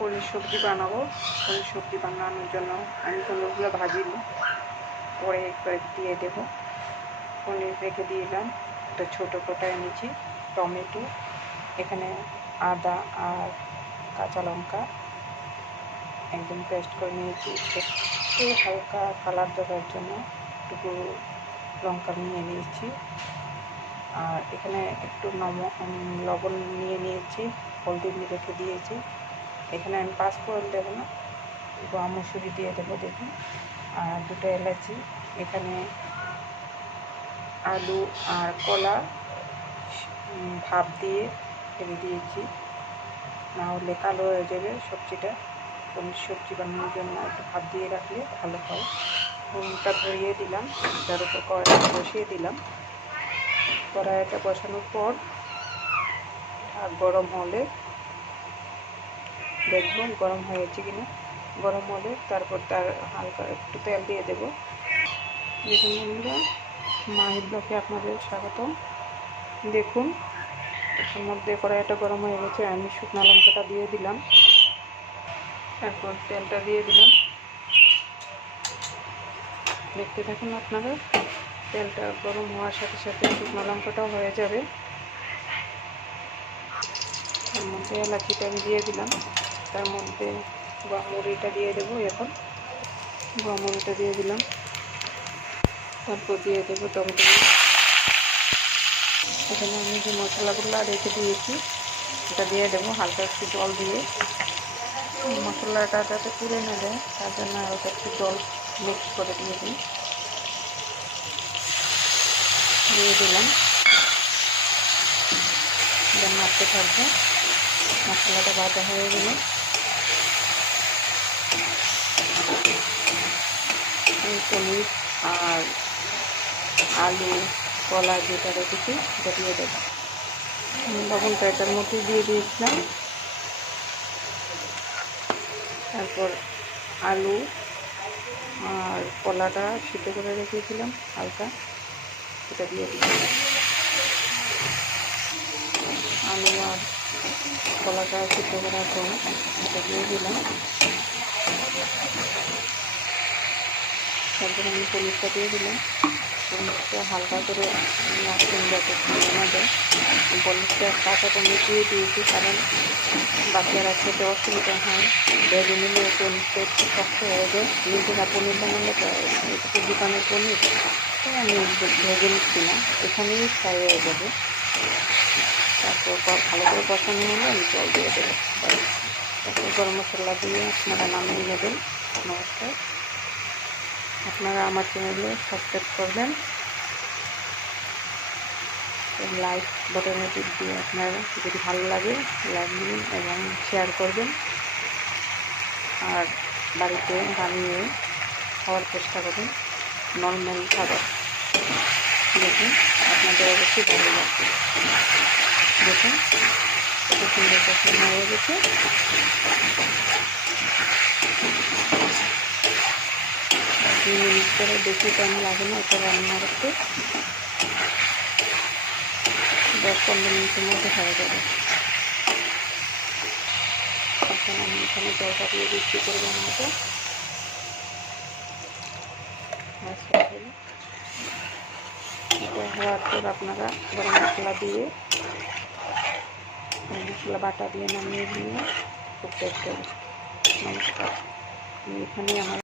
পনির সবজি বানাবো। পনির সবজি বানানোর জন্য আমি পনিরগুলো ভাজিনি, পরে একবার দিয়ে দেবো। পনির রেখে দিলাম। একটা ছোটো কোটায় এনেছি টমেটো, এখানে আদা আর কাঁচা লঙ্কা একদম পেস্ট করে নিয়েছি। একটু হালকা কালার দেওয়ার জন্য একটু লঙ্কা নিয়ে নিয়েছি। আর এখানে একটু লবণ নিয়ে নিয়েছি, হলদি রেখে দিয়েছি। এখানে আমি পাঁচফোড়ন দেবো না, গোয়া মসুরি দিয়ে দেবো দেখুন, আর দুটো এলাচি। এখানে আলু আর কলা ভাপ দিয়ে ফেলে দিয়েছি, না হলে কালো হয়ে যাবে সবজিটা। পনির সবজি বানানোর জন্য একটু ভাপ দিয়ে রাখলে ভালো হয়। নুনটা ধরিয়ে দিলাম, তার উপর কড়াইটা বসিয়ে দিলাম। কড়াইটা বসানোর পর গরম হলে দেখবো গরম হয়েছে কিনা। গরম হলে তারপর তার হালকা একটু তেল দিয়ে দেবো। দেখুন বন্ধুরা, মাহির ব্লকে আপনাদের স্বাগতম। দেখুন এর মধ্যে কড়াইটা গরম হয়ে গেছে, আমি শুকনো লঙ্কাটা দিয়ে দিলাম, তারপর তেলটা দিয়ে দিলাম। দেখতে থাকুন আপনারা, তেলটা গরম হওয়ার সাথে সাথে শুকনো লঙ্কাটাও হয়ে যাবে। তার মধ্যে এলাচিটা আমি দিয়ে দিলাম, তার মধ্যে গোয়ামরিচটা দিয়ে দেবো। এখন গোয়ামরিচটা দিয়ে দিলাম, তারপর দিয়ে দেবো টমেটো। এখানে আমি যে মশলাগুলো রেখে দিয়েছি এটা দিয়ে দেবো, হালকা একটু জল দিয়ে। মশলাটা যাতে পুড়ে না যায় তার জন্য হালকা একটু জল মিক্স করে দিয়ে দিই। দিয়ে দিলাম, নাড়তে থাকবো। মশলাটা ভাজা হয়ে গেলে পনির আর আলু কলা যেটা রেখেছি সেটা দিয়ে দেবো। লবণটা এটার মধ্যে দিয়ে দিয়েছিলাম। তারপর আলু আর কলাটা সিদ্ধ করে রেখেছিলাম হালকা, সেটা দিয়ে দিলাম। আলু আর কলাটা সিদ্ধ করার পর এটা দিয়ে দিলাম। তারপর আমি পনিরটা দিয়ে দিলাম। পনিরটা হালকা করে নাড়ছেন যাতে না যায়। পনিরটা কাঁচা পনির দিয়ে দিয়েছি, কারণ বাচ্চারা খেতে অসুবিধা হয়। ভেজে নিলে পনিরটা একটু শক্ত হয়ে যায়। নিজেরা পনির বানালে একটু দোকানের পনির, তাই আমি ভেজে নিচ্ছি না, এখানেই ফ্রাই হয়ে যাবে। তারপর ভালো করে কষানো হলে আমি জল দিয়ে দেবো। তারপর গরম মশলা দিয়ে আপনারা নামিয়ে নেবেন। নমস্কার, আপনারা আমার চ্যানেলে সাবস্ক্রাইব করবেন, লাইক বাটনে টিপ দিয়ে আপনারা যদি ভালো লাগে লাইক দিন এবং শেয়ার করবেন। আর বাড়িতে বানিয়ে খাওয়ার চেষ্টা করবেন নর্মাল খাবার। দেখুন আপনাদের অবশ্যই ভালো লাগবে। দেখুন কত সুন্দর পছন্দ হয়ে গেছে। 2 মিনিট করে বেশি টাইম লাগে না এটা রান্না করতে, 10-15 মিনিটের মধ্যে হয়ে যাবে। এখন আমি এখানে জলটা দিয়ে দিচ্ছি পরিমাণ মতো। এটা হওয়ার পর আপনারা গরম মশলা দিয়ে মশলা বাটা দিয়ে নামিয়ে নিয়ে খুব টেস্ট হবে। নমস্কার, আমি এখানে আমার